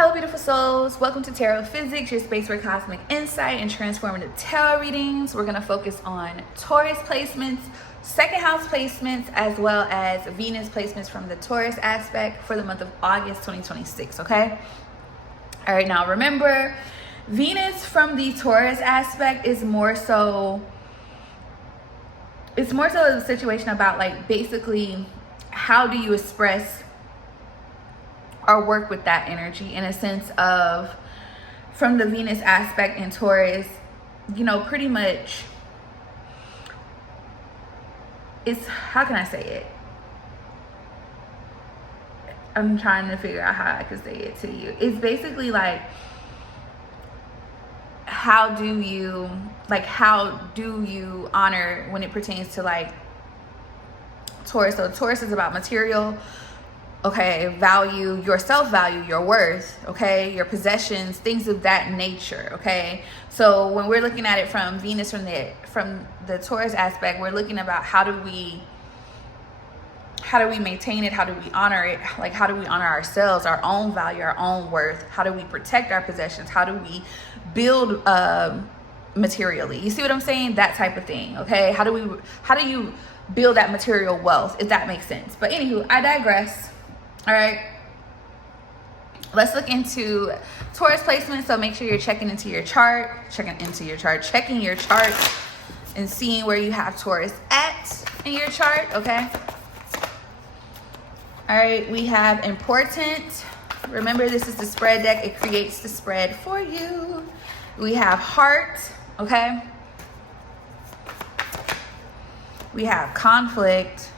Hello, beautiful souls. Welcome to Tarot Physics, your space for cosmic insight and transformative tarot readings. We're going to focus on Taurus placements, second house placements, as well as Venus placements from the Taurus aspect for the month of August 2026, okay? All right, now remember, Venus from the Taurus aspect is more so, it's more so a situation about like basically how do you express or work with that energy, in a sense of, from the Venus aspect in Taurus, you know, pretty much it's, how can I say it? I'm trying to figure out how I can say it to you. It's basically like, how do you honor when it pertains to like Taurus? So Taurus is about material, okay, value, your self-value, your worth, okay, your possessions, things of that nature, okay? So when we're looking at it from Venus, from the Taurus aspect, we're looking about how do we maintain it, how do we honor it, like how do we honor ourselves, our own value, our own worth, how do we protect our possessions, how do we build materially, you see what I'm saying, that type of thing, okay? How do you build that material wealth, if that makes sense? But anywho, I digress. All right, let's look into Taurus placement. So make sure you're checking your chart and seeing where you have Taurus at in your chart, okay? All right, we have important. Remember, this is the spread deck. It creates the spread for you. We have heart, okay? We have conflict.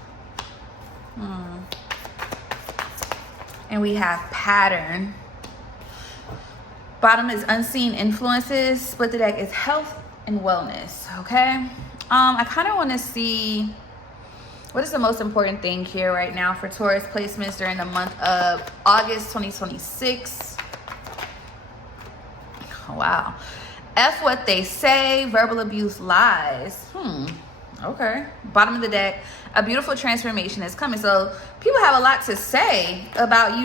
And we have pattern. Bottom is unseen influences. Split the deck is health and wellness, okay? I kind of want to see what is the most important thing here right now for Taurus placements during the month of August 2026. Oh, wow. F what they say, verbal abuse, lies. Okay. Bottom of the deck, a beautiful transformation is coming. So people have a lot to say about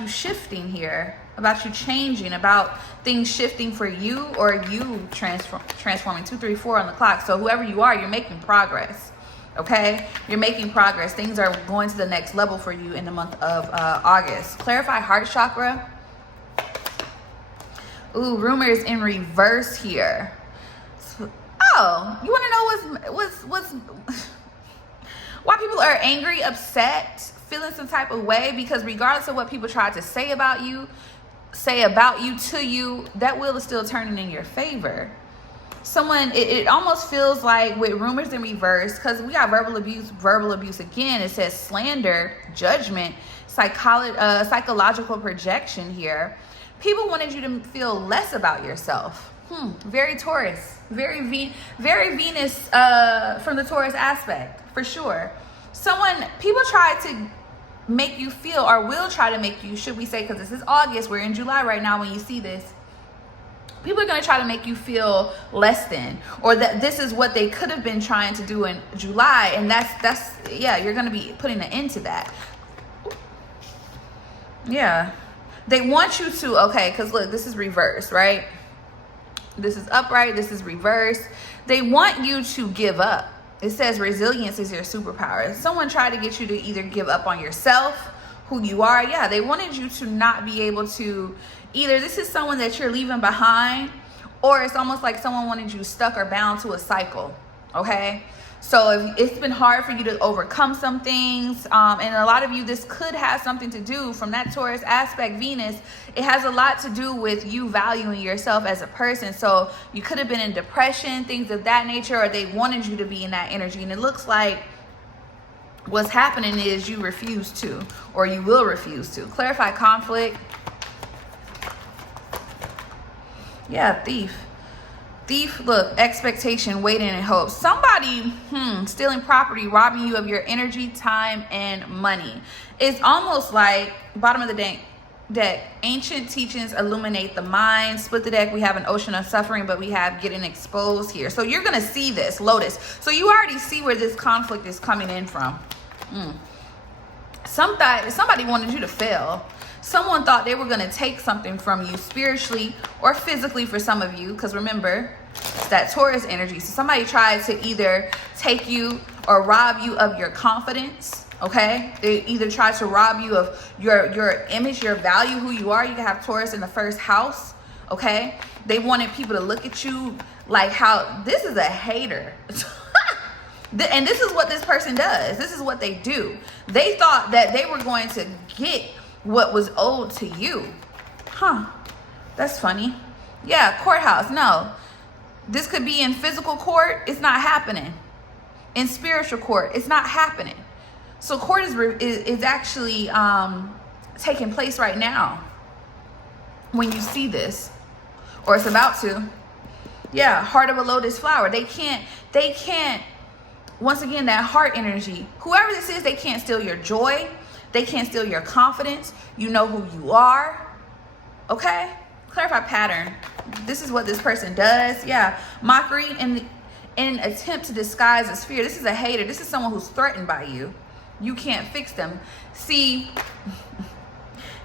you shifting here, about you changing, about things shifting for you, or you transforming. 2, 3, 4 on the clock. So whoever you are, you're making progress. Okay, you're making progress. Things are going to the next level for you in the month of August. Clarify heart chakra. Ooh, rumors in reverse here. Oh, you want to know what's why people are angry, upset, feeling some type of way? Because regardless of what people try to say about you to you, that wheel is still turning in your favor. It almost feels like with rumors in reverse, because we got verbal abuse again. It says slander, judgment, psychological projection here. People wanted you to feel less about yourself. Very Taurus, very Venus from the Taurus aspect, for sure. People try to make you feel, or will try to make you, should we say, because this is August, we're in July right now when you see this. People are going to try to make you feel less than, or that this is what they could have been trying to do in July, and that's you're going to be putting an end to that. Yeah, they want you to, okay, because look, this is reverse, right? This is upright, this is reverse. They want you to give up. It says resilience is your superpower. Someone tried to get you to either give up on yourself, who you are. Yeah, they wanted you to not be able to, either this is someone that you're leaving behind, or it's almost like someone wanted you stuck or bound to a cycle, okay? So if it's been hard for you to overcome some things, and a lot of you, this could have something to do from that Taurus aspect, Venus, it has a lot to do with you valuing yourself as a person. So you could have been in depression, things of that nature, or they wanted you to be in that energy. And it looks like what's happening is you refuse to, or you will refuse to. Clarify conflict. Yeah, thief. Thief, look, expectation, waiting, and hope. Somebody stealing property, robbing you of your energy, time, and money. It's almost like, bottom of the deck, ancient teachings illuminate the mind. Split the deck, we have an ocean of suffering, but we have getting exposed here. So you're going to see this, Lotus. So you already see where this conflict is coming in from. Somebody wanted you to fail. Someone thought they were going to take something from you spiritually or physically for some of you, because remember, it's that Taurus energy. So somebody tried to either take you or rob you of your confidence. Okay, they either try to rob you of your image, your value, who you are. You can have Taurus in the first house. Okay, they wanted people to look at you like how this is a hater. And this is what this person does. This is what they do. They thought that they were going to get what was owed to you. Huh, that's funny. Yeah, courthouse. No, this could be in physical court. It's not happening. In spiritual court, it's not happening. So court is actually taking place right now when you see this, or it's about to. Yeah, heart of a lotus flower. They can't, once again, that heart energy. Whoever this is, they can't steal your joy. They can't steal your confidence. You know who you are. Okay? Clarify pattern. This is what this person does. Yeah, mockery in an attempt to disguise as fear. This is a hater. This is someone who's threatened by you. You can't fix them. See,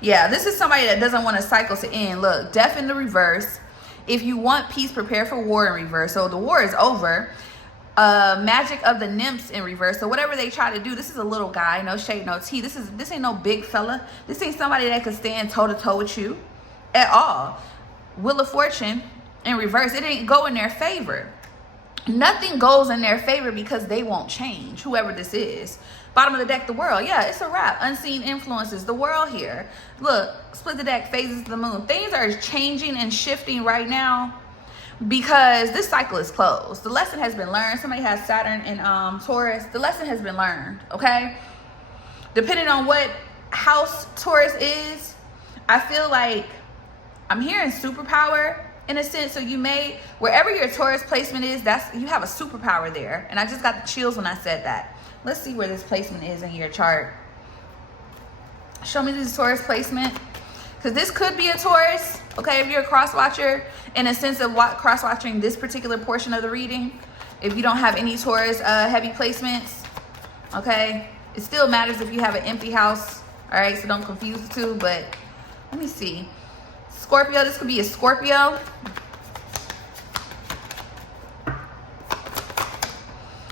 yeah, this is somebody that doesn't want a cycle to end. Look, death in the reverse. If you want peace, prepare for war in reverse. So the war is over. Magic of the nymphs in reverse. So whatever they try to do, this is a little guy, no shade, no tea. This ain't no big fella. This ain't somebody that could stand toe to toe with you at all. Wheel of Fortune in reverse. It didn't go in their favor. Nothing goes in their favor because they won't change, whoever this is. Bottom of the deck, the world. Yeah, it's a wrap. Unseen influences, the world here. Look, split the deck, phases of the moon. Things are changing and shifting right now because this cycle is closed. The lesson has been learned. Somebody has Saturn in Taurus. The lesson has been learned, okay? Depending on what house Taurus is, I feel like I'm hearing superpower in a sense. So you may, wherever your Taurus placement is, you have a superpower there. And I just got the chills when I said that. Let's see where this placement is in your chart. Show me this Taurus placement. Because this could be a Taurus, okay, if you're a cross watcher, in a sense of what cross watching this particular portion of the reading. If you don't have any Taurus heavy placements, okay, it still matters if you have an empty house. All right, so don't confuse the two. But let me see. Scorpio, this could be a Scorpio.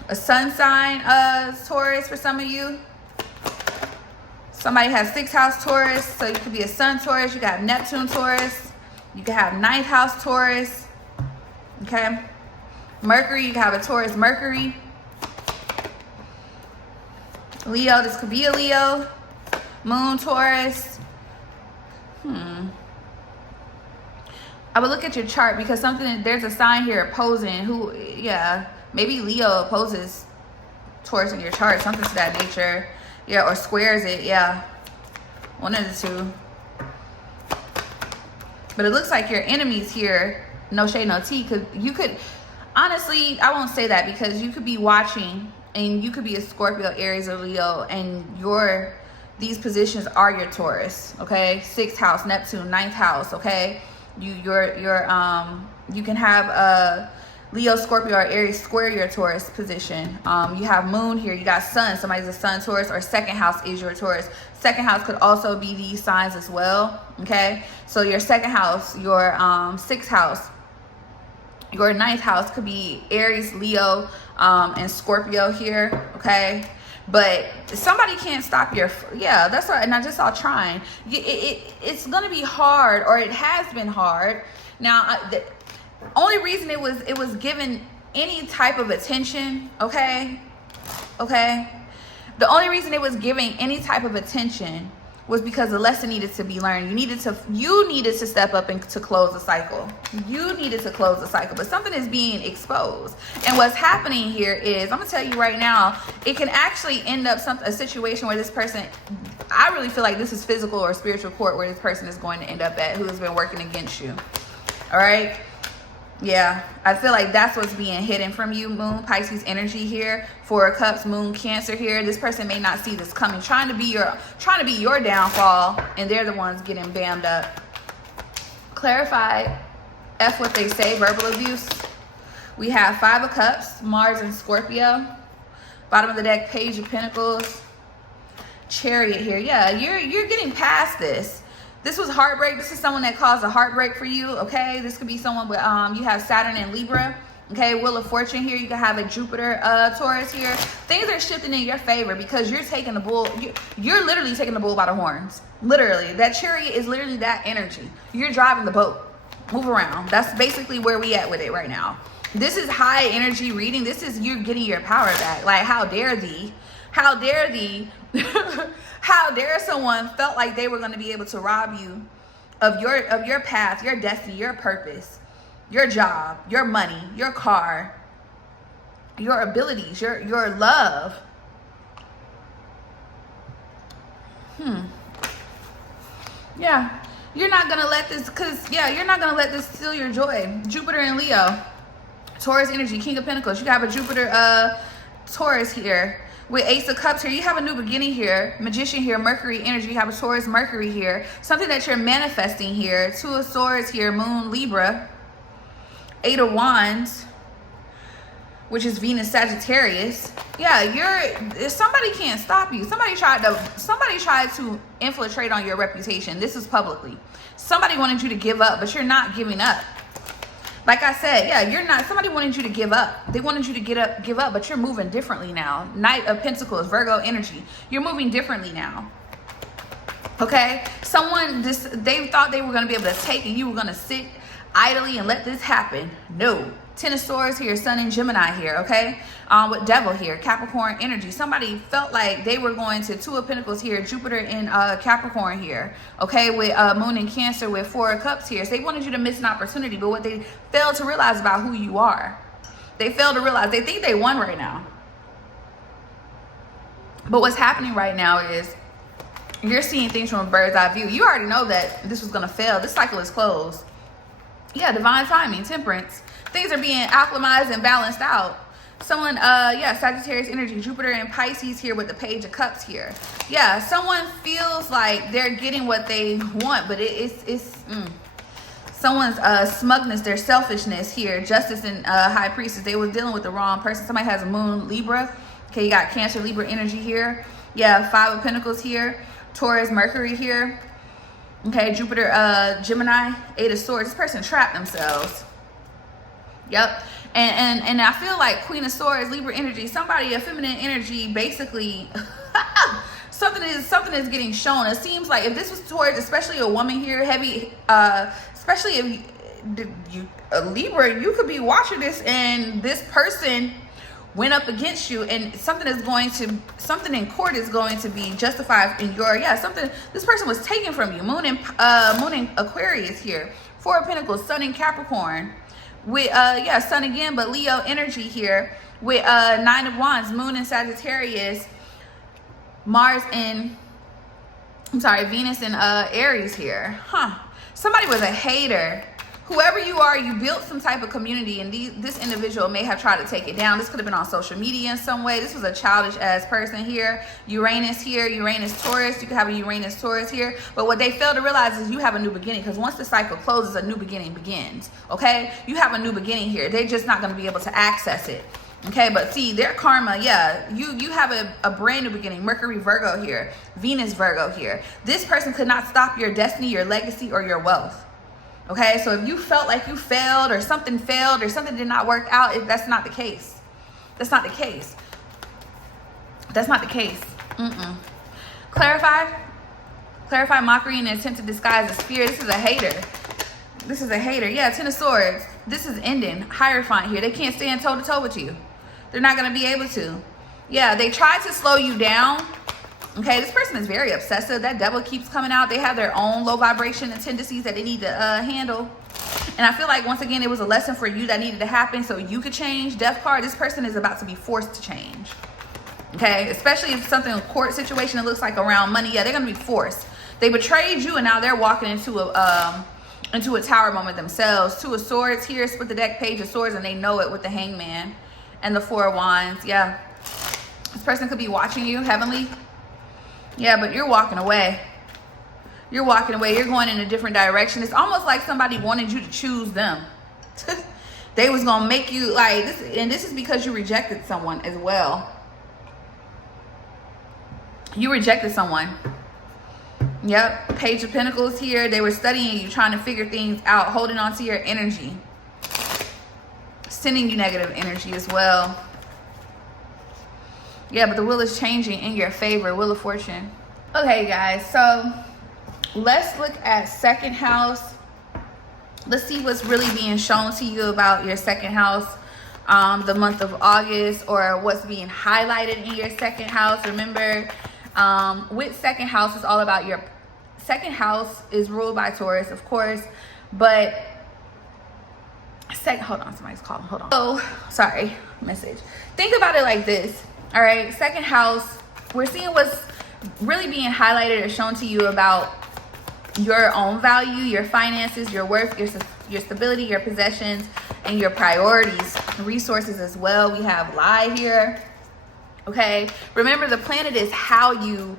A sun sign Taurus for some of you. Somebody has 6th house Taurus, so you could be a sun Taurus. You could have Neptune Taurus. You could have 9th house Taurus. Okay. Mercury, you could have a Taurus Mercury. Leo, this could be a Leo. Moon Taurus. I would look at your chart because there's a sign here opposing who, yeah. Maybe Leo opposes Taurus in your chart, something to that nature. Yeah, or squares it, yeah. One of the two. But it looks like your enemies here, no shade, no tea, because you could, honestly, I won't say that because you could be watching and you could be a Scorpio, Aries, or Leo, and these positions are your Taurus, okay? 6th house, Neptune, 9th house, okay? You can have a Leo, Scorpio, or Aries square your Taurus position. You have moon here. You got sun. Somebody's a sun Taurus, or 2nd house is your Taurus. 2nd house could also be these signs as well. Okay. So your 2nd house, your 6th house, your 9th house could be Aries, Leo, and Scorpio here. Okay. But somebody can't stop your, yeah, that's right. And I just saw trying. It's going to be hard, or it has been hard. Now, only reason it was given any type of attention, okay, the only reason it was giving any type of attention was because the lesson needed to be learned. You needed to step up and to close the cycle. You needed to close the cycle, but something is being exposed. And what's happening here is, I'm gonna tell you right now, it can actually end up a situation where this person, I really feel like this is physical or spiritual court where this person is going to end up at, who has been working against you. All right. Yeah, I feel like that's what's being hidden from you. Moon, Pisces energy here. 4 of Cups, Moon, Cancer here. This person may not see this coming, trying to be your downfall, and they're the ones getting bammed up. Clarify, F what they say, verbal abuse. We have 5 of Cups, Mars and Scorpio. Bottom of the deck, Page of Pentacles. Chariot here. Yeah, you're getting past this. This was heartbreak. This is someone that caused a heartbreak for you, okay? This could be someone with, you have Saturn and Libra, okay? Wheel of Fortune here. You can have a Jupiter, Taurus here. Things are shifting in your favor because you're taking the bull. You're literally taking the bull by the horns. Literally. That chariot is literally that energy. You're driving the boat. Move around. That's basically where we at with it right now. This is high energy reading. This is you're getting your power back. Like, how dare thee? How dare thee? How dare someone felt like they were going to be able to rob you of your path, your destiny, your purpose, your job, your money, your car, your abilities, your love. Yeah. You're not going to let this, you're not going to let this steal your joy. Jupiter and Leo. Taurus energy, King of Pentacles. You have a Jupiter, Taurus here. With Ace of Cups here, you have a new beginning here. Magician here, Mercury energy. You have a Taurus, Mercury here. Something that you're manifesting here. Two of Swords here, Moon, Libra. Eight of Wands, which is Venus, Sagittarius. Yeah, somebody can't stop you. Somebody tried to infiltrate on your reputation. This is publicly. Somebody wanted you to give up, but you're not giving up. Like I said, yeah, you're not. Somebody wanted you to give up. They wanted you to give up, but you're moving differently now. Knight of Pentacles, Virgo energy. You're moving differently now. Okay? They thought they were going to be able to take and you were going to sit idly and let this happen. No. Ten of Swords here, Sun and Gemini here, okay? With Devil here, Capricorn energy. Somebody felt like they were going to Two of Pentacles here, Jupiter in Capricorn here, okay? With Moon in Cancer with Four of Cups here. So they wanted you to miss an opportunity, but what they failed to realize about who you are. They failed to realize, they think they won right now. But what's happening right now is you're seeing things from a bird's eye view. You already know that this was going to fail. This cycle is closed. Yeah, divine timing, temperance. Things are being acclimatized and balanced out. Someone, Sagittarius energy, Jupiter and Pisces here with the Page of Cups here. Yeah, someone feels like they're getting what they want, but it's someone's smugness, their selfishness here. Justice and High Priestess, they were dealing with the wrong person. Somebody has a Moon, Libra. Okay, you got Cancer, Libra energy here. Yeah, Five of Pentacles here. Taurus, Mercury here. Okay, Jupiter, Gemini, Eight of Swords. This person trapped themselves. Yep. And I feel like Queen of Swords, Libra energy, somebody, a feminine energy, basically something is getting shown. It seems like if this was towards, especially a woman here, heavy, especially if you a Libra, you could be watching this and this person went up against you, and something in court is going to be justified in your, this person was taken from you. Moon in Aquarius here. Four of Pentacles, Sun in Capricorn. With Sun again, but Leo energy here. With Nine of Wands, Moon in Sagittarius, Venus in Aries here. Somebody was a hater. Whoever you are, you built some type of community, and this individual may have tried to take it down. This could have been on social media in some way. This was a childish ass person here. Uranus here, Uranus Taurus. You could have a Uranus Taurus here. But what they fail to realize is you have a new beginning, because once the cycle closes, a new beginning begins. Okay? You have a new beginning here. They're just not going to be able to access it. Okay, but see, their karma, you have a brand new beginning. Mercury Virgo here, Venus Virgo here. This person could not stop your destiny, your legacy, or your wealth. Okay, so if you felt like you failed or something did not work out, that's not the case. That's not the case. That's not the case. Clarify mockery and intent to disguise as fear. This is a hater. Yeah, Ten of Swords. This is ending. Hierophant here. They can't stand toe to toe with you. They're not going to be able to. Yeah, they tried to slow you down. Okay, this person is very obsessive. That devil keeps coming out. They have their own low vibration and tendencies that they need to handle. And I feel like, once again, it was a lesson for you that needed to happen so you could change. Death card, this person is about to be forced to change. Okay, especially if something, a court situation that looks like around money. Yeah, they're going to be forced. They betrayed you, and now they're walking into a tower moment themselves. Two of Swords here, split the deck, Page of Swords, and they know it with the Hangman and the Four of Wands. Yeah, this person could be watching you, heavenly. Yeah, but you're walking away. You're walking away. You're going in a different direction. It's almost like somebody wanted you to choose them. They was going to make you like this. And this is because you rejected someone as well. You rejected someone. Yep, Page of Pentacles here. They were studying you, trying to figure things out, holding on to your energy, sending you negative energy as well. Yeah, but the wheel is changing in your favor. Wheel of Fortune. Okay, guys, so let's look at second house. Let's see what's really being shown to you about your second house, the month of August, or what's being highlighted in your second house. Remember, with second house, it's all about your second house is ruled by Taurus, of course, but hold on, somebody's calling. Hold on. Oh, sorry, message. Think about it like this. All right, second house, we're seeing what's really being highlighted or shown to you about your own value, your finances, your worth, your stability, your possessions, and your priorities, resources as well. We have lie here. Okay, remember the planet is how do you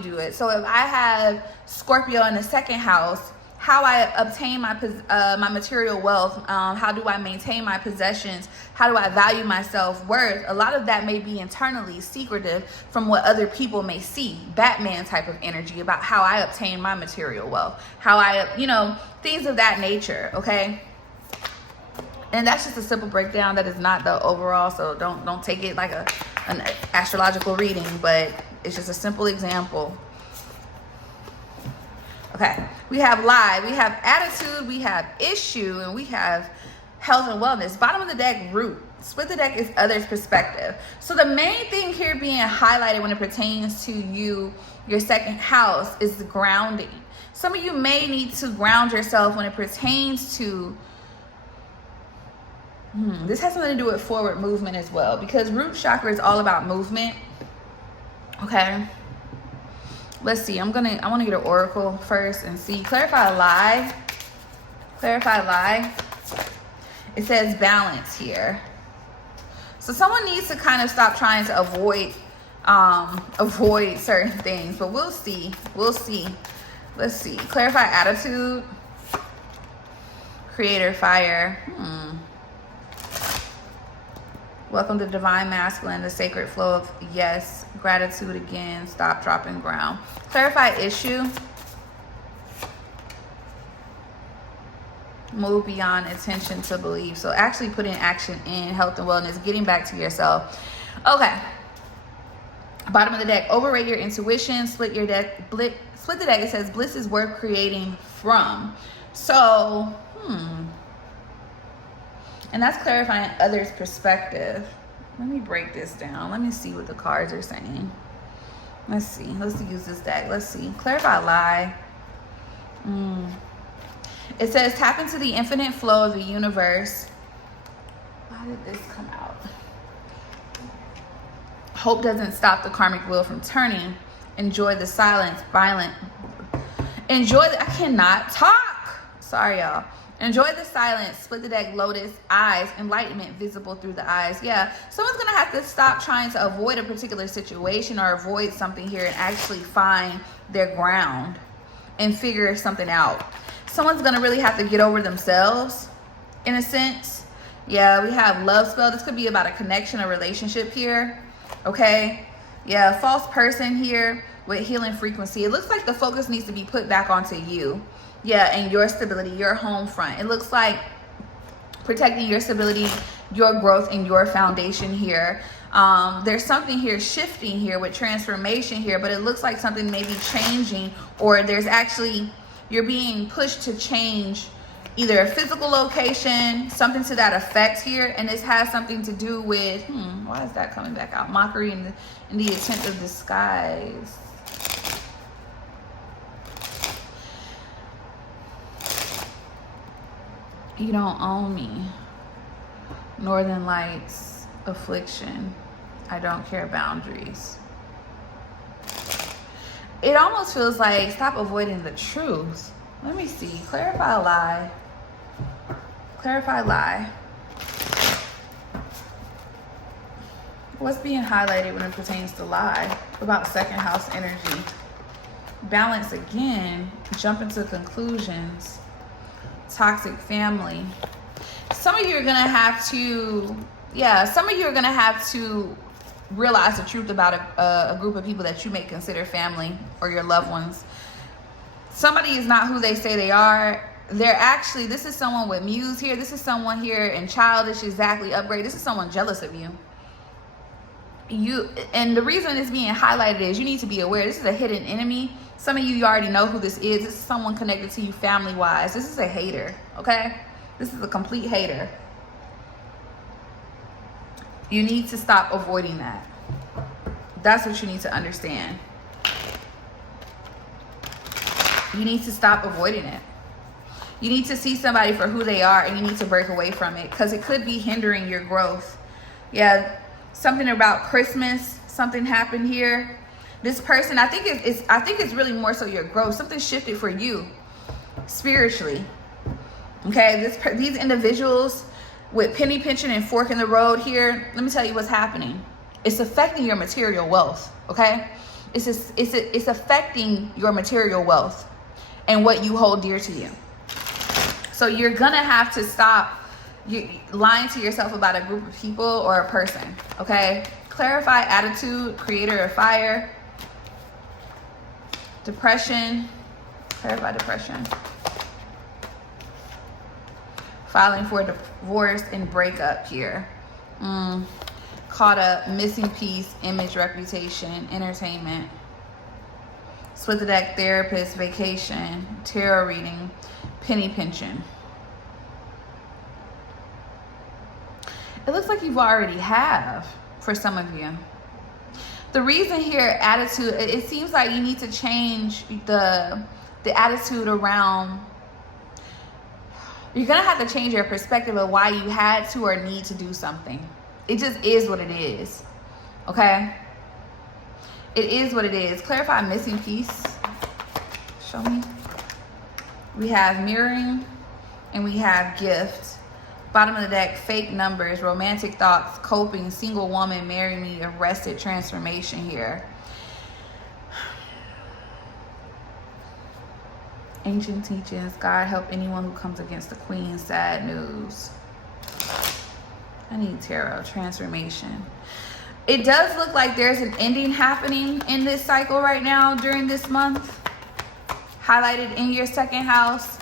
do it. So if I have Scorpio in the second house, how I obtain my material wealth, how do I maintain my possessions, how do I value my self-worth, a lot of that may be internally secretive from what other people may see. Batman type of energy about how I obtain my material wealth, how I, things of that nature. Okay, and that's just a simple breakdown. That is not the overall, so don't take it like an astrological reading, but it's just a simple example. Okay, we have lie, we have attitude, we have issue, and we have health and wellness. Bottom of the deck, root. Split the deck is others' perspective. So the main thing here being highlighted when it pertains to your second house is the grounding. Some of you may need to ground yourself when it pertains to this has something to do with forward movement as well, because root chakra is all about movement. Okay, let's see. I want to get an oracle first and see. Clarify lie. Clarify lie. It says balance here. So someone needs to kind of stop trying to avoid certain things, but we'll see. Let's see. Clarify attitude. Creator fire. Welcome to divine masculine, the sacred flow of yes. Gratitude again. Stop, drop, and ground. Clarify issue. Move beyond attention to belief. So actually putting action in health and wellness, getting back to yourself. Okay. Bottom of the deck, overrate your intuition. Split your deck. Split the deck. It says bliss is worth creating from. So, and that's clarifying others' perspective. Let me break this down. Let me see what the cards are saying. Let's see. Let's use this deck. Let's see. Clarify lie. It says tap into the infinite flow of the universe. Why did this come out? Hope doesn't stop the karmic wheel from turning. Enjoy the silence. I cannot talk. Sorry, y'all. Enjoy the silence. Split the deck, lotus, eyes, enlightenment visible through the eyes. Yeah, someone's going to have to stop trying to avoid a particular situation or avoid something here and actually find their ground and figure something out. Someone's going to really have to get over themselves in a sense. Yeah, we have love spell. This could be about a connection, a relationship here. Okay. Yeah, false person here with healing frequency. It looks like the focus needs to be put back onto you. Yeah, and your stability, your home front. It looks like protecting your stability, your growth, and your foundation here. There's something here shifting here with transformation here, but it looks like something may be changing, or there's actually, you're being pushed to change either a physical location, something to that effect here. And this has something to do with, why is that coming back out? Mockery and the attempt of disguise. You don't own me. Northern Lights, affliction. I don't care boundaries. It almost feels like stop avoiding the truth. Let me see. Clarify lie. Clarify lie. What's being highlighted when it pertains to lie? About second house energy. Balance again. Jump into conclusions. Toxic family. Some of you are gonna have to realize the truth about a group of people that you may consider family or your loved ones. Somebody is not who they say they are. They're actually, this is someone with muse here. This is someone here in childish, exactly, upgrade. This is someone jealous of you. And the reason it's being highlighted is you need to be aware. This is a hidden enemy. Some of you already know who this is. This is someone connected to you family-wise. This is a hater, okay? This is a complete hater. You need to stop avoiding that. That's what you need to understand. You need to stop avoiding it. You need to see somebody for who they are, and you need to break away from it because it could be hindering your growth. Yeah, something about Christmas, something happened here. This person, I think it's really more so your growth. Something shifted for you spiritually. Okay, these individuals with penny pinching and fork in the road here, let me tell you what's happening. It's affecting your material wealth, okay? It's affecting your material wealth and what you hold dear to you. So you're gonna have to stop lying to yourself about a group of people or a person, okay? Clarify attitude, creator of fire. Depression, clarify depression. Filing for divorce and breakup here. Caught up, missing piece, image, reputation, entertainment. Split the deck, therapist, vacation, tarot reading, penny pinching. It looks like you've already have for some of you. The reason here, attitude, it seems like you need to change the attitude around. You're going to have to change your perspective of why you had to or need to do something. It just is what it is. Okay? It is what it is. Clarify missing piece. Show me. We have mirroring and we have gift. Bottom of the deck, fake numbers, romantic thoughts, coping, single woman, marry me, arrested, transformation here. Ancient teachings, God help anyone who comes against the queen, sad news. I need tarot, transformation. It does look like there's an ending happening in this cycle right now during this month. Highlighted in your second house.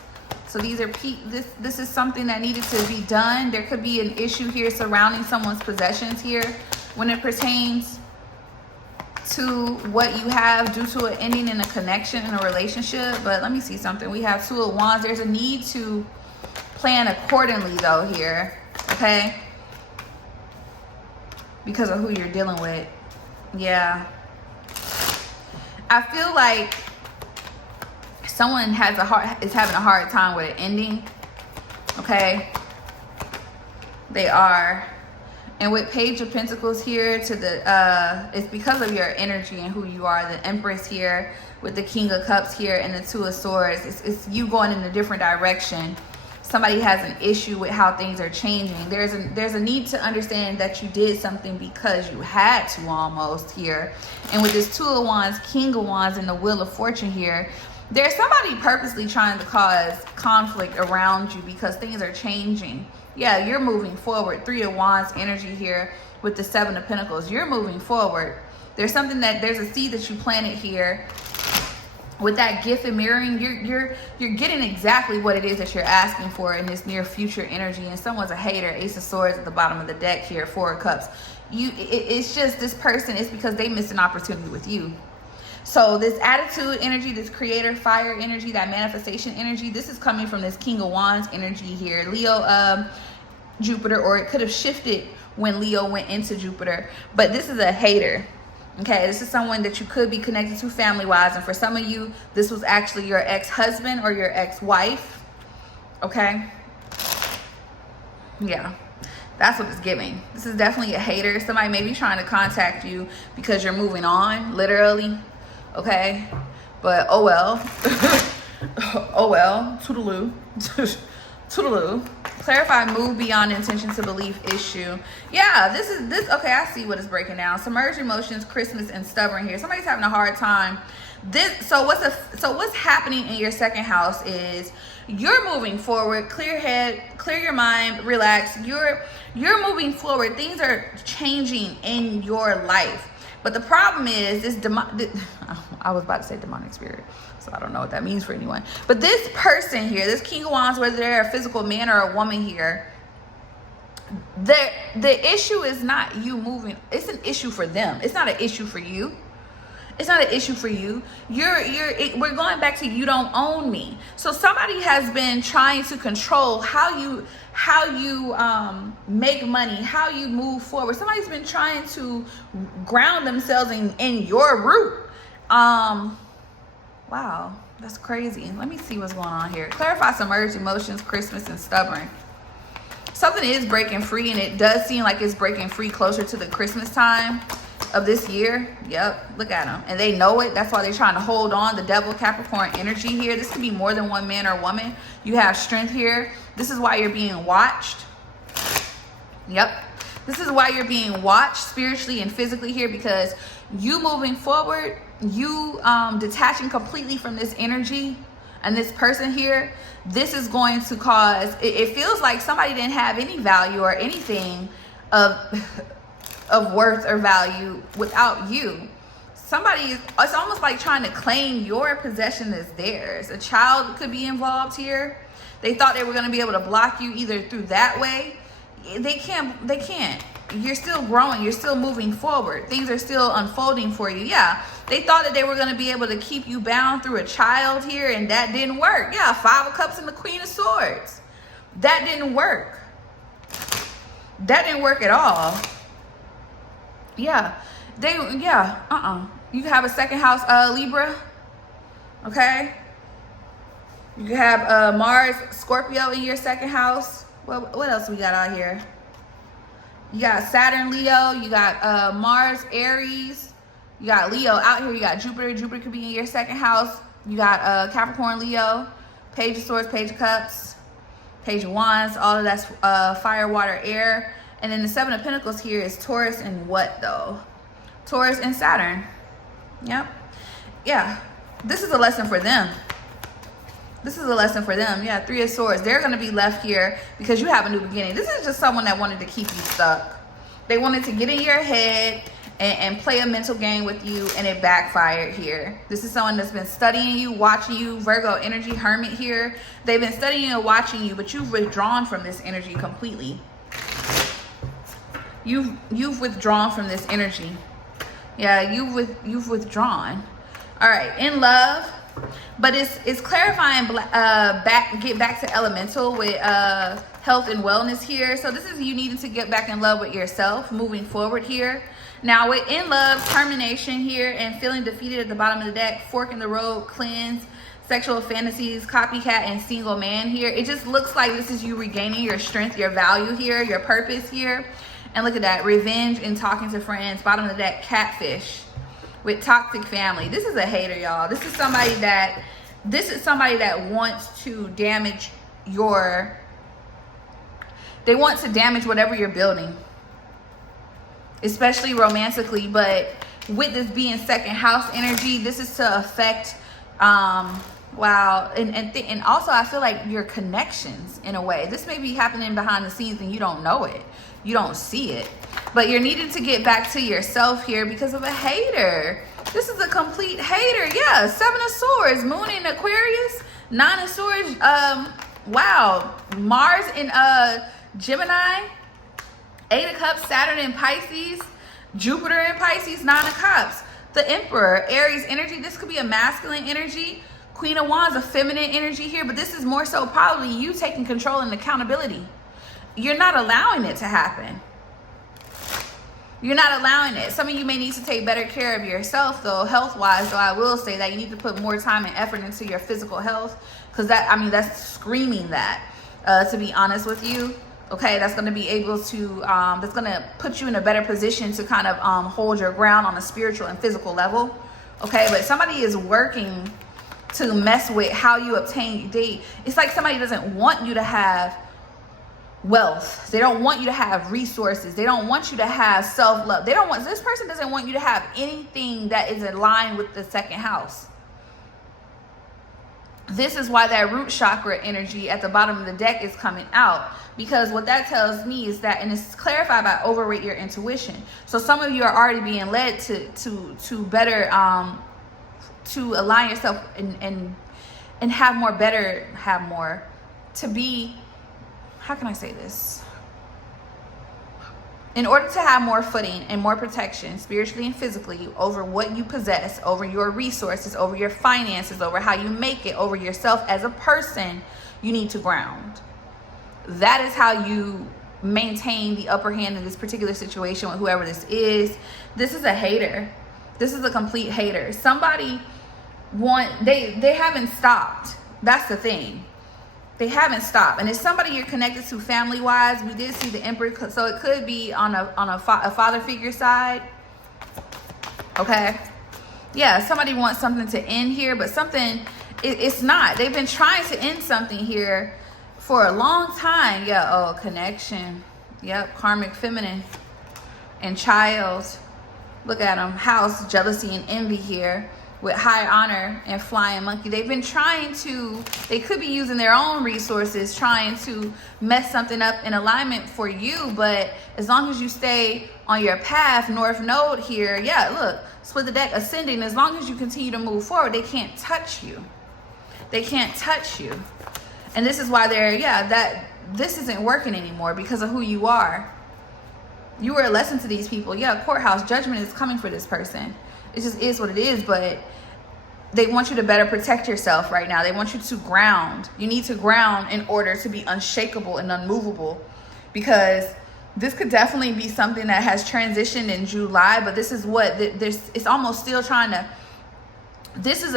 So these are this is something that needed to be done. There could be an issue here surrounding someone's possessions here when it pertains to what you have due to an ending in a connection in a relationship. But let me see something. We have 2 of Wands. There's a need to plan accordingly though here, okay? Because of who you're dealing with. Yeah. I feel like someone is having a hard time with an ending. Okay? They are. And with Page of Pentacles here to the it's because of your energy and who you are. The Empress here with the King of Cups here and the 2 of Swords. It's you going in a different direction. Somebody has an issue with how things are changing. There's a need to understand that you did something because you had to almost here. And with this 2 of Wands, King of Wands, and the Wheel of Fortune here, there's somebody purposely trying to cause conflict around you because things are changing. Yeah, you're moving forward. 3 of Wands energy here with the 7 of Pentacles. You're moving forward. There's a seed that you planted here. With that gift and mirroring, you're getting exactly what it is that you're asking for in this near future energy. And someone's a hater. Ace of Swords at the bottom of the deck here. 4 of Cups. It's just this person. It's because they missed an opportunity with you. So this attitude energy, this creator fire energy, that manifestation energy, this is coming from this King of Wands energy here. Leo, Jupiter, or it could have shifted when Leo went into Jupiter. But this is a hater. Okay, this is someone that you could be connected to family-wise. And for some of you, this was actually your ex-husband or your ex-wife. Okay? Yeah, that's what it's giving. This is definitely a hater. Somebody may be trying to contact you because you're moving on, literally. Okay? But oh well. Oh well. Toodaloo. Toodaloo. Clarify, move beyond intention to belief issue. Yeah, this. Okay, I see what it's breaking down. Submerged emotions, Christmas, and stubborn here. Somebody's having a hard time. So what's happening in your second house is you're moving forward. Clear head, clear your mind, relax. You're moving forward. Things are changing in your life. But the problem is I was about to say demonic spirit, so I don't know what that means for anyone. But this person here, this King of Wands, whether they're a physical man or a woman here, the issue is not you moving. It's an issue for them. It's not an issue for you. It's not an issue for you. We're going back to you don't own me. So somebody has been trying to control how you make money, how you move forward. Somebody's been trying to ground themselves in your root. Wow, that's crazy. Let me see what's going on here. Clarify submerged emotions, Christmas, and stubborn. Something is breaking free, and it does seem like it's breaking free closer to the Christmas time of this year. Yep, look at them, and they know it. That's why they're trying to hold on. The devil, Capricorn energy here. This could be more than one man or woman. You have strength here. This is why you're being watched. Yep, this is why you're being watched spiritually and physically here, because you moving forward, you detaching completely from this energy and this person here. This is going to cause it feels like somebody didn't have any value or anything of worth or value without you. It's almost like trying to claim your possession as theirs. A child could be involved here. They thought they were going to be able to block you either through that way. They can't. You're still growing. You're still moving forward. Things are still unfolding for you. Yeah, they thought that they were going to be able to keep you bound through a child here, and that didn't work. Yeah, 5 of Cups and the Queen of Swords. That didn't work. That didn't work at all. Yeah, you have a second house, Libra. Okay, you have Mars, Scorpio in your second house. What else we got out here? You got Saturn, Leo. You got Mars, Aries. You got Leo out here. You got Jupiter. Jupiter could be in your second house. You got Capricorn, Leo, Page of Swords, Page of Cups, Page of Wands. All of that's fire, water, air. And then the 7 of Pentacles here is Taurus and what though? Taurus and Saturn. Yep. Yeah. This is a lesson for them. This is a lesson for them. Yeah, 3 of Swords. They're going to be left here because you have a new beginning. This is just someone that wanted to keep you stuck. They wanted to get in your head and play a mental game with you, and it backfired here. This is someone that's been studying you, watching you. Virgo energy, Hermit here. They've been studying and watching you, but you've withdrawn from this energy completely. You've withdrawn from this energy. Yeah, you've withdrawn. All right, in love. But it's clarifying get back to elemental with health and wellness here. So this is you needing to get back in love with yourself moving forward here. Now with in love, termination here, and feeling defeated at the bottom of the deck, fork in the road, cleanse, sexual fantasies, copycat, and single man here. It just looks like this is you regaining your strength, your value here, your purpose here. And look at that, revenge and talking to friends, bottom of the deck, catfish. With toxic family. This is a hater, y'all. This is somebody that wants to damage they want to damage whatever you're building, especially romantically. But with this being second house energy, this is to affect wow, and also I feel like your connections in a way. This may be happening behind the scenes and you don't know it. You don't see it. But you're needing to get back to yourself here because of a hater. This is a complete hater. Yeah, 7 of Swords, Moon in Aquarius, 9 of Swords. Wow, Mars in Gemini, 8 of Cups, Saturn in Pisces, Jupiter in Pisces, 9 of Cups. The Emperor, Aries energy. This could be a masculine energy. Queen of Wands, a feminine energy here. But this is more so probably you taking control and accountability. You're not allowing it to happen. You're not allowing it. Some of you may need to take better care of yourself, though, health-wise. Though I will say that you need to put more time and effort into your physical health, because that's screaming that. To be honest with you, okay, that's going to be able to that's going to put you in a better position to kind of hold your ground on a spiritual and physical level. Okay, but somebody is working to mess with how you obtain. It's like somebody doesn't want you to have wealth. They don't want you to have resources. They don't want you to have self-love. This person doesn't want you to have anything that is in line with the second house. This is why that root chakra energy at the bottom of the deck is coming out, because what that tells me is that, and it's clarified by overrate your intuition. So some of you are already being led to better to align yourself and have more to be, how can I say this? In order to have more footing and more protection spiritually and physically over what you possess, over your resources, over your finances, over how you make it, over yourself as a person, you need to ground. That is how you maintain the upper hand in this particular situation with whoever this is. This is a hater. This is a complete hater. Somebody they haven't stopped. That's the thing. They haven't stopped. And it's somebody you're connected to family-wise. We did see the Emperor, so it could be on a father figure side. Okay. Yeah, somebody wants something to end here, but it's not. They've been trying to end something here for a long time. Yeah, oh, connection. Yep, karmic feminine and child. Look at them. House, jealousy, and envy here. With high honor and flying monkey. They've been they could be using their own resources trying to mess something up in alignment for you, but as long as you stay on your path, North Node here, yeah, look, split the deck, ascending, as long as you continue to move forward, they can't touch you. They can't touch you. And this is why this isn't working anymore, because of who you are. You were a lesson to these people. Yeah, courthouse judgment is coming for this person. It just is what it is, but they want you to better protect yourself right now. They want you to ground. You need to ground in order to be unshakable and unmovable, because this could definitely be something that has transitioned in July, but this is what it's almost still trying to, this is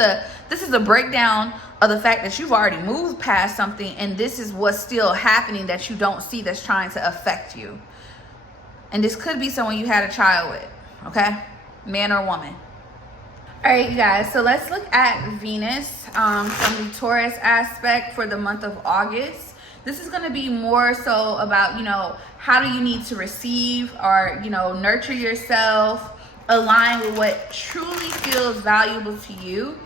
a breakdown of the fact that you've already moved past something, and this is what's still happening that you don't see, that's trying to affect you. And this could be someone you had a child with, okay? Man or woman. All right, you guys, so let's look at Venus from the Taurus aspect for the month of August. This is going to be more so about, how do you need to receive or, nurture yourself, align with what truly feels valuable to you.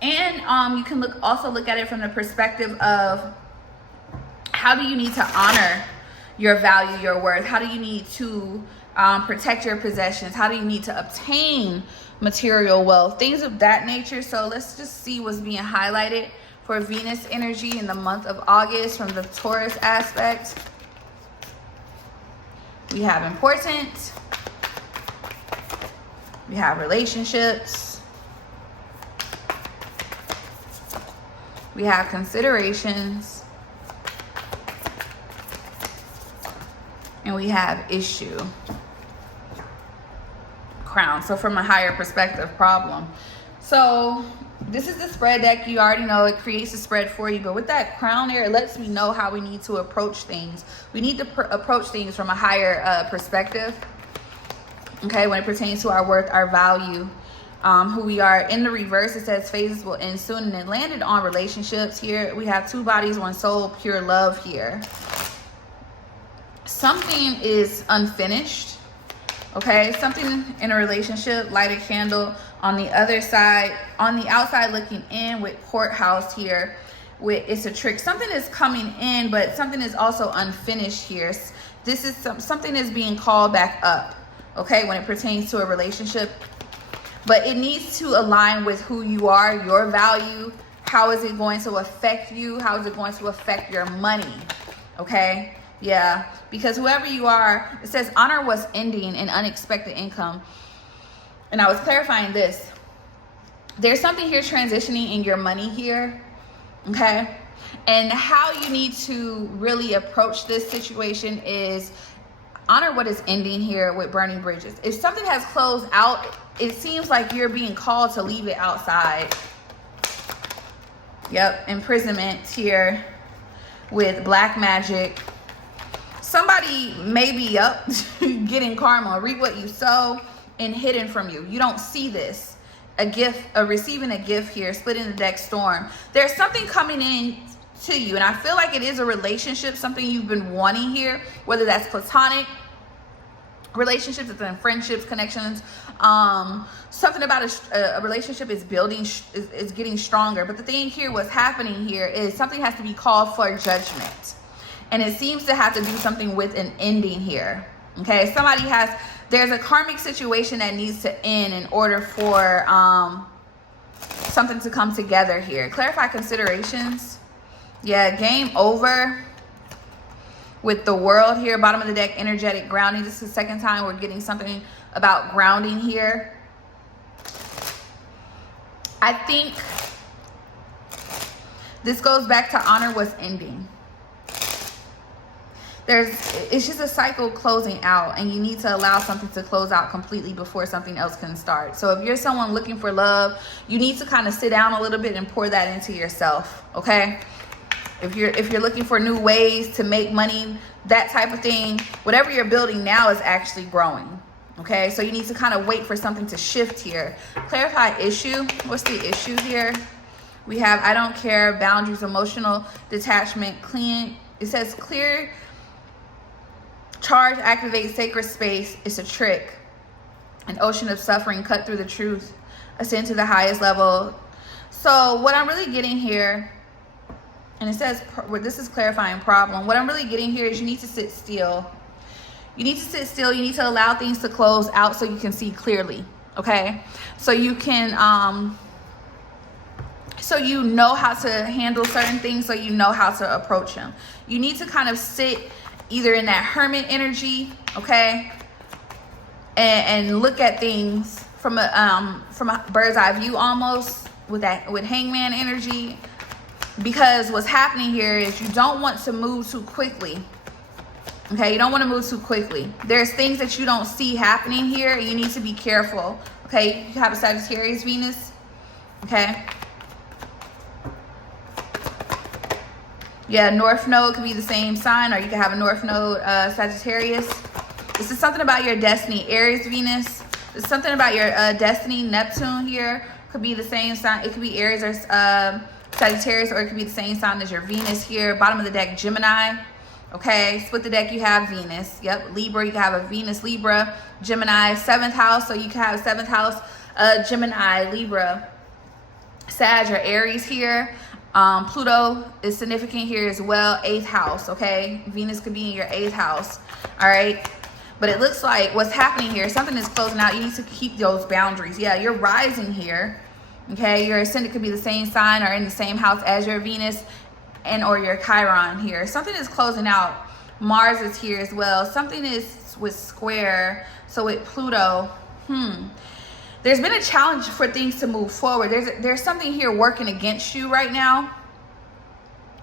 And you can also look at it from the perspective of, how do you need to honor your value, your worth? How do you need to protect your possessions? How do you need to obtain material wealth? Things of that nature. So let's just see what's being highlighted for Venus energy in the month of August from the Taurus aspect. We have important. We have relationships. We have considerations. And we have issue. Crown. So from a higher perspective, problem. So this is the spread deck. You already know it creates a spread for you, but with that crown there, it lets me know how we need to approach things. We need to approach things from a higher perspective, okay, when it pertains to our worth, our value, who we are. In the reverse, it says phases will end soon, and it landed on relationships. Here we have two bodies, one soul, pure love here. Something is unfinished. Okay, something in a relationship, light a candle. On the other side, on the outside looking in with courthouse here, with it's a trick. Something is coming in, but something is also unfinished here. This is something is being called back up, okay, when it pertains to a relationship. But it needs to align with who you are, your value. How is it going to affect you? How is it going to affect your money? Okay. Yeah, because whoever you are, it says honor what's ending in unexpected income. And I was clarifying this. There's something here transitioning in your money here, okay? And how you need to really approach this situation is honor what is ending here with burning bridges. If something has closed out, it seems like you're being called to leave it outside. Yep, imprisonment here with black magic. Somebody may be up getting karma, reap what you sow, and hidden from you. You don't see this. a gift, receiving a gift here, splitting the deck, storm. There's something coming in to you, and I feel like it is a relationship, something you've been wanting here, whether that's platonic relationships, it's in friendships, connections. Something about a relationship is building, is getting stronger. But the thing here, what's happening here is something has to be called for judgment, and it seems to have to do something with an ending here. Okay, there's a karmic situation that needs to end in order for something to come together here. Clarify considerations. Yeah, game over with the world here. Bottom of the deck, energetic grounding. This is the second time we're getting something about grounding here. I think this goes back to honor what's ending. It's just a cycle closing out, and you need to allow something to close out completely before something else can start. So if you're someone looking for love, you need to kind of sit down a little bit and pour that into yourself, okay? If you're looking for new ways to make money, that type of thing, whatever you're building now is actually growing, okay? So you need to kind of wait for something to shift here. Clarify issue. What's the issue here? We have I don't care, boundaries, emotional detachment, clean. It says clear, charge, activate sacred space. It's a trick. An ocean of suffering, cut through the truth, ascend to the highest level. So what I'm really getting here, and it says this is clarifying problem. What I'm really getting here is you need to sit still. You need to sit still. You need to allow things to close out so you can see clearly, okay? So you can, so you know how to handle certain things, so you know how to approach them. You need to kind of sit either in that hermit energy, okay, and look at things from a bird's eye view almost, with hangman energy. Because what's happening here is you don't want to move too quickly. Okay, you don't want to move too quickly. There's things that you don't see happening here, and you need to be careful. Okay, you have a Sagittarius Venus. Okay. Yeah, North Node could be the same sign, or you could have a North Node Sagittarius. This is something about your destiny, Aries Venus. It's something about your destiny, Neptune here. Could be the same sign. It could be Aries or Sagittarius, or it could be the same sign as your Venus here. Bottom of the deck, Gemini. Okay, split the deck, you have Venus. Yep, Libra, you can have a Venus, Libra, Gemini, 7th house. So you can have a 7th house, Gemini, Libra, Sag, or Aries here. Pluto is significant here as well, 8th house, okay? Venus could be in your 8th house, all right? But it looks like what's happening here, something is closing out. You need to keep those boundaries. Yeah, you're rising here. Okay, your ascendant could be the same sign or in the same house as your Venus and or your Chiron here. Something is closing out. Mars is here as well. Something is with square. So with Pluto, there's been a challenge for things to move forward. There's something here working against you right now.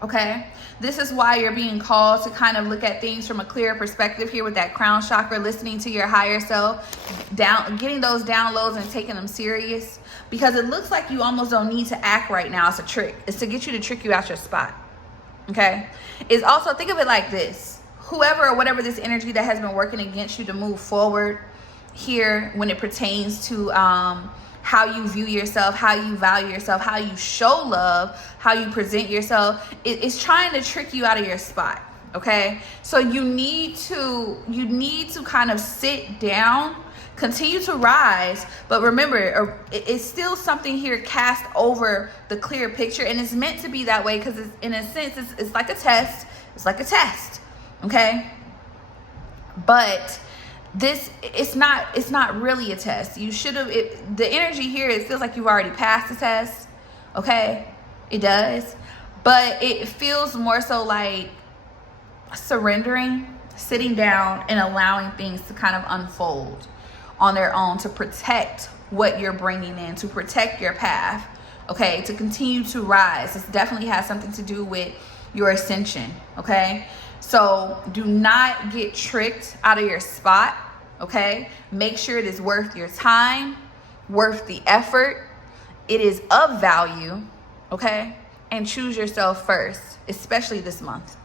Okay, this is why you're being called to kind of look at things from a clearer perspective here with that crown chakra, listening to your higher self, getting those downloads and taking them serious, because it looks like you almost don't need to act right now. It's a trick. It's to get you to trick you out your spot. Okay, it's also, think of it like this: whoever or whatever this energy that has been working against you to move forward here when it pertains to how you view yourself, how you value yourself, how you show love, how you present yourself, it's trying to trick you out of your spot. Okay, so you need to kind of sit down, continue to rise, but remember, it's still something here cast over the clear picture, and it's meant to be that way because it's, in a sense, it's like a test. It's like a test, okay? But it's not really a test. You should have, the energy here, it feels like you've already passed the test, okay? It does, but it feels more so like surrendering, sitting down and allowing things to kind of unfold on their own, to protect what you're bringing in, to protect your path, okay, to continue to rise. This definitely has something to do with your ascension, okay? So do not get tricked out of your spot, okay? Make sure it is worth your time, worth the effort. It is of value, okay? And choose yourself first, especially this month.